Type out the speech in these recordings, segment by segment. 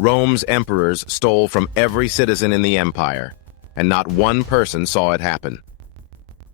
Rome's emperors stole from every citizen in the empire, and not one person saw it happen.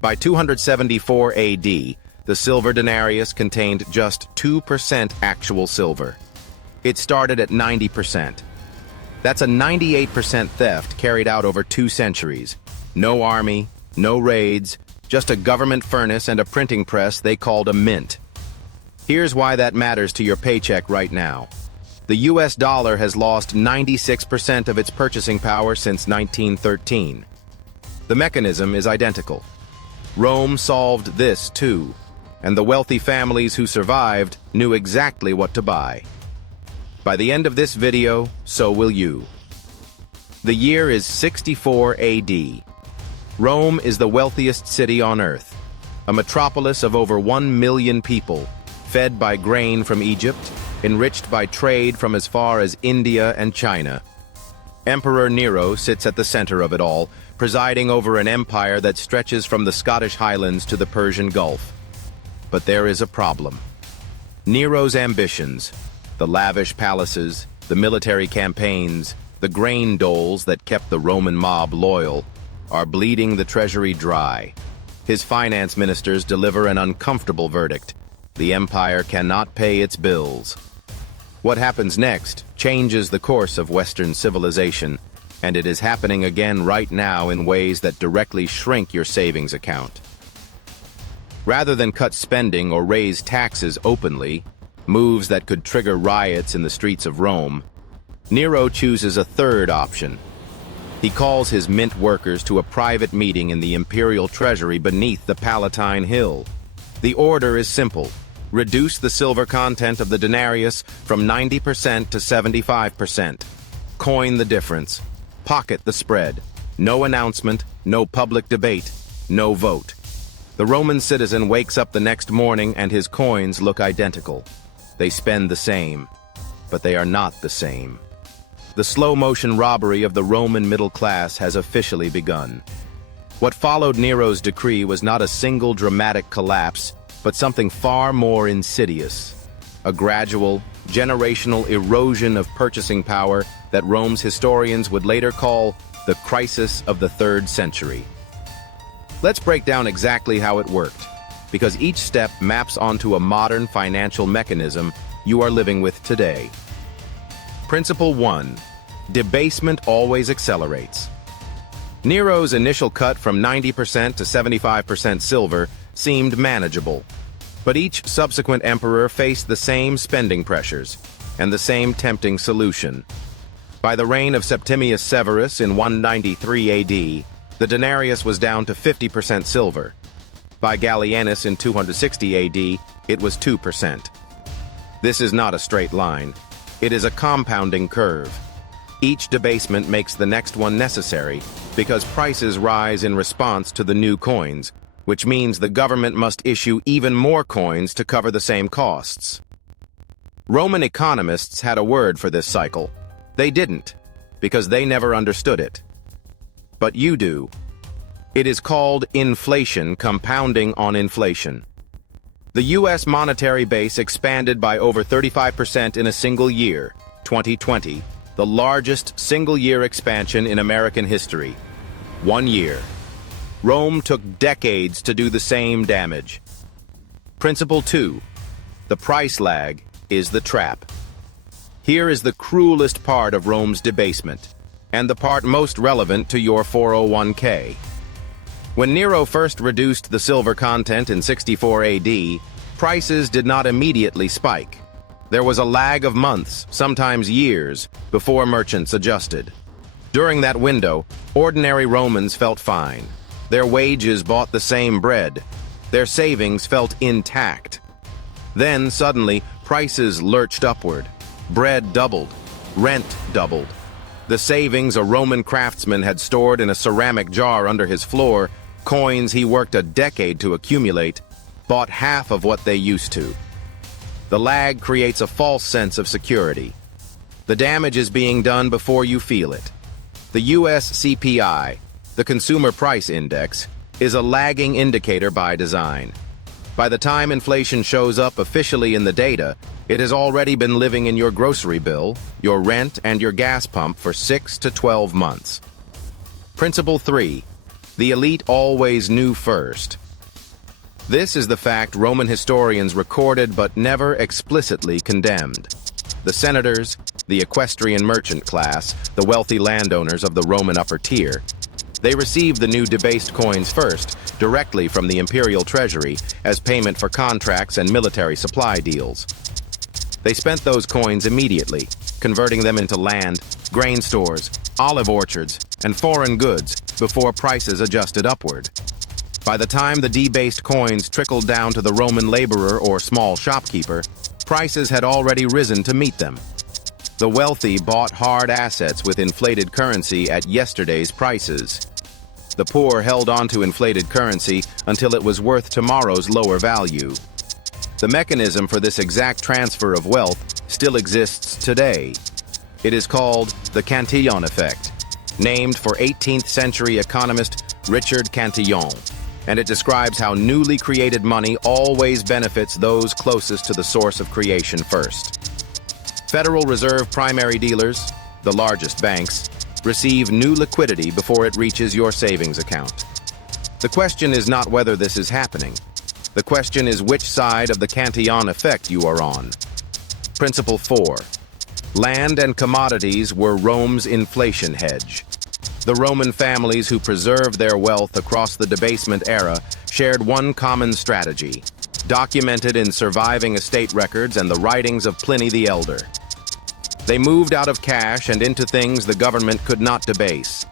By 274 AD, the silver denarius contained just 2% actual silver. It started at 90%. That's a 98% theft carried out over 2 centuries. No army, no raids, just a government furnace and a printing press they called a mint. Here's why that matters to your paycheck right now. The US dollar has lost 96% of its purchasing power since 1913. The mechanism is identical. Rome solved this too, and the wealthy families who survived knew exactly what to buy. By the end of this video, so will you. The year is 64 AD. Rome is the wealthiest city on Earth, a metropolis of over 1 million people, fed by grain from Egypt, enriched by trade from as far as India and China. Emperor Nero sits at the center of it all, presiding over an empire that stretches from the Scottish Highlands to the Persian Gulf. But there is a problem. Nero's ambitions, the lavish palaces, the military campaigns, the grain doles that kept the Roman mob loyal, are bleeding the treasury dry. His finance ministers deliver an uncomfortable verdict. The empire cannot pay its bills. What happens next changes the course of Western civilization, and it is happening again right now in ways that directly shrink your savings account. Rather than cut spending or raise taxes openly, moves that could trigger riots in the streets of Rome, Nero chooses a third option. He calls his mint workers to a private meeting in the imperial treasury beneath the Palatine Hill. The order is simple. Reduce the silver content of the denarius from 90% to 75%. Coin the difference. Pocket the spread. No announcement, no public debate, no vote. The Roman citizen wakes up the next morning and his coins look identical. They spend the same, but they are not the same. The slow-motion robbery of the Roman middle class has officially begun. What followed Nero's decree was not a single dramatic collapse, but something far more insidious. A gradual, generational erosion of purchasing power that Rome's historians would later call the crisis of the 3rd century. Let's break down exactly how it worked, because each step maps onto a modern financial mechanism you are living with today. Principle 1. Debasement always accelerates. Nero's initial cut from 90% to 75% silver seemed manageable, but each subsequent emperor faced the same spending pressures and the same tempting solution. By the reign of Septimius Severus in 193 AD, the denarius was down to 50% silver. By Gallienus in 260 AD, it was 2%. This is not a straight line. It is a compounding curve. Each debasement makes the next one necessary because prices rise in response to the new coins, which means the government must issue even more coins to cover the same costs. Roman economists had a word for this cycle. They didn't, because they never understood it. But you do. It is called inflation compounding on inflation. The U.S. monetary base expanded by over 35% in a single year, 2020, the largest single-year expansion in American history. 1 year. Rome took decades to do the same damage. Principle 2. The price lag is the trap. Here is the cruelest part of Rome's debasement, and the part most relevant to your 401k. When Nero first reduced the silver content in 64 AD, prices did not immediately spike. There was a lag of months, sometimes years, before merchants adjusted. During that window, ordinary Romans felt fine. Their wages bought the same bread. Their savings felt intact. Then, suddenly, prices lurched upward. Bread doubled. Rent doubled. The savings a Roman craftsman had stored in a ceramic jar under his floor, coins he worked a decade to accumulate, bought half of what they used to. The lag creates a false sense of security. The damage is being done before you feel it. The US CPI, the Consumer Price Index, is a lagging indicator by design. By the time inflation shows up officially in the data, it has already been living in your grocery bill, your rent, and your gas pump for 6 to 12 months. Principle 3. The elite always knew first. This is the fact Roman historians recorded but never explicitly condemned. The senators, the equestrian merchant class, the wealthy landowners of the Roman upper tier, they received the new debased coins first, directly from the imperial treasury, as payment for contracts and military supply deals. They spent those coins immediately, converting them into land, grain stores, olive orchards, and foreign goods before prices adjusted upward. By the time the debased coins trickled down to the Roman laborer or small shopkeeper, prices had already risen to meet them. The wealthy bought hard assets with inflated currency at yesterday's prices. The poor held on to inflated currency until it was worth tomorrow's lower value. The mechanism for this exact transfer of wealth still exists today. It is called the Cantillon effect, named for 18th century economist Richard Cantillon, and it describes how newly created money always benefits those closest to the source of creation first. Federal Reserve primary dealers, the largest banks, receive new liquidity before it reaches your savings account. The question is not whether this is happening. The question is which side of the Cantillon effect you are on. Principle 4. Land and commodities were Rome's inflation hedge. The Roman families who preserved their wealth across the debasement era shared one common strategy, documented in surviving estate records and the writings of Pliny the Elder. They moved out of cash and into things the government could not debase: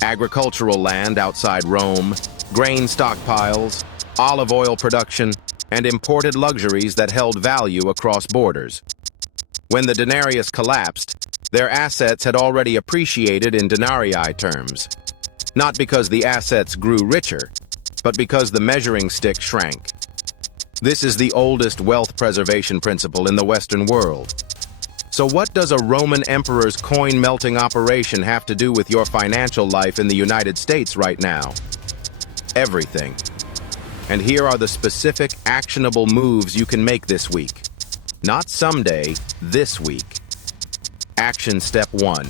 agricultural land outside Rome, grain stockpiles, olive oil production, and imported luxuries that held value across borders. When the denarius collapsed, their assets had already appreciated in denarii terms, not because the assets grew richer, but because the measuring stick shrank. This is the oldest wealth preservation principle in the Western world. So what does a Roman emperor's coin-melting operation have to do with your financial life in the United States right now? Everything. And here are the specific, actionable moves you can make this week. Not someday, this week. Action step 1.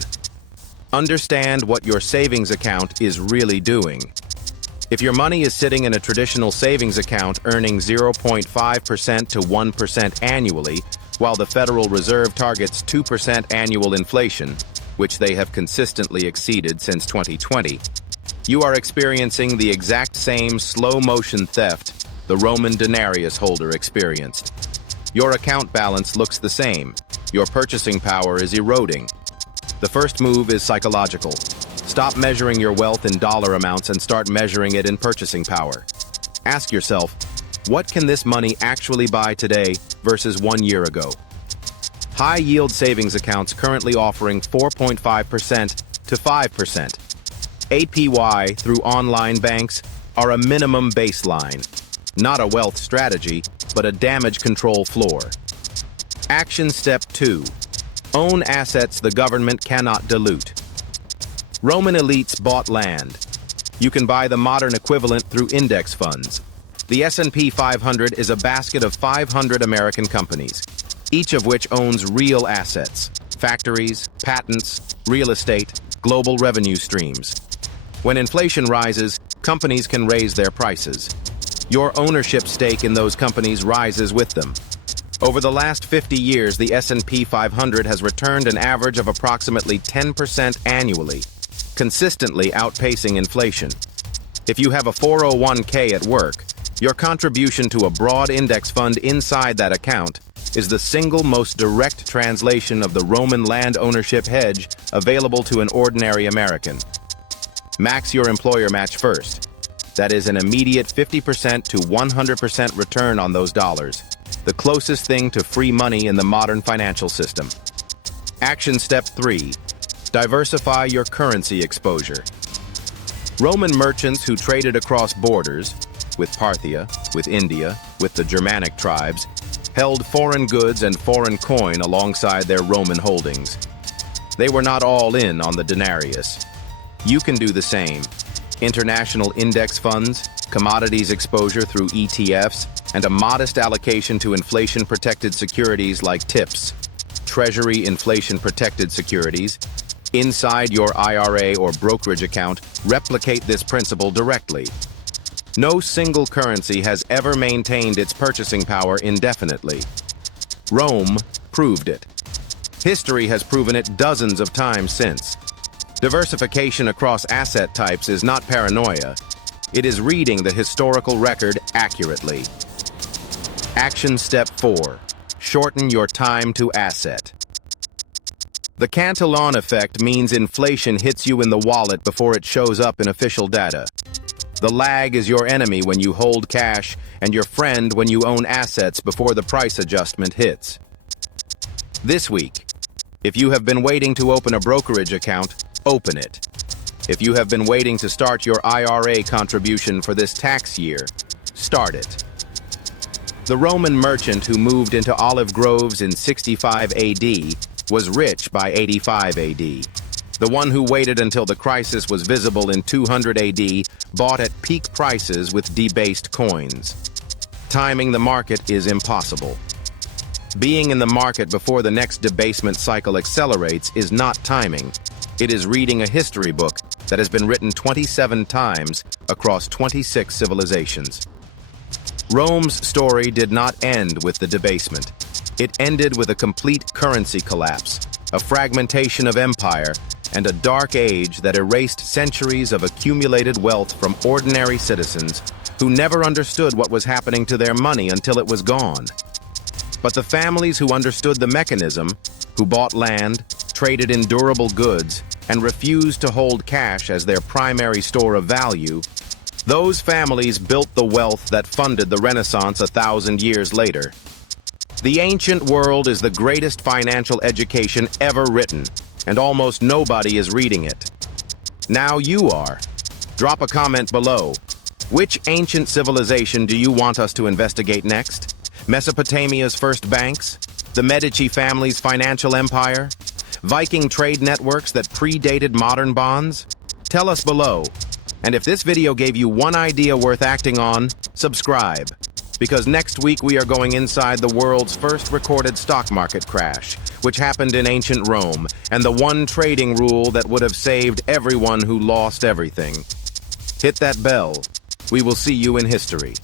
Understand what your savings account is really doing. If your money is sitting in a traditional savings account earning 0.5% to 1% annually, while the Federal Reserve targets 2% annual inflation, which they have consistently exceeded since 2020, you are experiencing the exact same slow-motion theft the Roman denarius holder experienced. Your account balance looks the same. Your purchasing power is eroding. The first move is psychological. Stop measuring your wealth in dollar amounts and start measuring it in purchasing power. Ask yourself, what can this money actually buy today versus 1 year ago? High-yield savings accounts currently offering 4.5% to 5%. APY through online banks are a minimum baseline, not a wealth strategy, but a damage control floor. Action step 2. Own assets the government cannot dilute. Roman elites bought land. You can buy the modern equivalent through index funds. The S&P 500 is a basket of 500 American companies, each of which owns real assets, factories, patents, real estate, global revenue streams. When inflation rises, companies can raise their prices. Your ownership stake in those companies rises with them. Over the last 50 years, the S&P 500 has returned an average of approximately 10% annually, consistently outpacing inflation. If you have a 401k at work, your contribution to a broad index fund inside that account is the single most direct translation of the Roman land ownership hedge available to an ordinary American. Max your employer match first. That is an immediate 50% to 100% return on those dollars, the closest thing to free money in the modern financial system. Action step 3. Diversify your currency exposure. Roman merchants who traded across borders, with Parthia, with India, with the Germanic tribes, held foreign goods and foreign coin alongside their Roman holdings. They were not all in on the denarius. You can do the same. International index funds, commodities exposure through ETFs, and a modest allocation to inflation-protected securities like TIPS, Treasury inflation-protected securities. Inside your IRA or brokerage account, replicate this principle directly. No single currency has ever maintained its purchasing power indefinitely. Rome proved it. History has proven it dozens of times since. Diversification across asset types is not paranoia. It is reading the historical record accurately. Action step 4. Shorten your time to asset. The Cantillon effect means inflation hits you in the wallet before it shows up in official data. The lag is your enemy when you hold cash and your friend when you own assets before the price adjustment hits. This week, if you have been waiting to open a brokerage account, open it. If you have been waiting to start your IRA contribution for this tax year, start it. The Roman merchant who moved into olive groves in 65 AD was rich by 85 AD. The one who waited until the crisis was visible in 200 AD bought at peak prices with debased coins. Timing the market is impossible. Being in the market before the next debasement cycle accelerates is not timing. It is reading a history book that has been written 27 times across 26 civilizations. Rome's story did not end with the debasement. It ended with a complete currency collapse, a fragmentation of empire, and a dark age that erased centuries of accumulated wealth from ordinary citizens who never understood what was happening to their money until it was gone. But the families who understood the mechanism, who bought land, traded in durable goods, and refused to hold cash as their primary store of value, those families built the wealth that funded the Renaissance 1,000 years later. The ancient world is the greatest financial education ever written, and almost nobody is reading it. Now you are. Drop a comment below. Which ancient civilization do you want us to investigate next? Mesopotamia's first banks? The Medici family's financial empire? Viking trade networks that predated modern bonds? Tell us below. And if this video gave you one idea worth acting on, subscribe. Because next week we are going inside the world's first recorded stock market crash, which happened in ancient Rome, and the one trading rule that would have saved everyone who lost everything. Hit that bell. We will see you in history.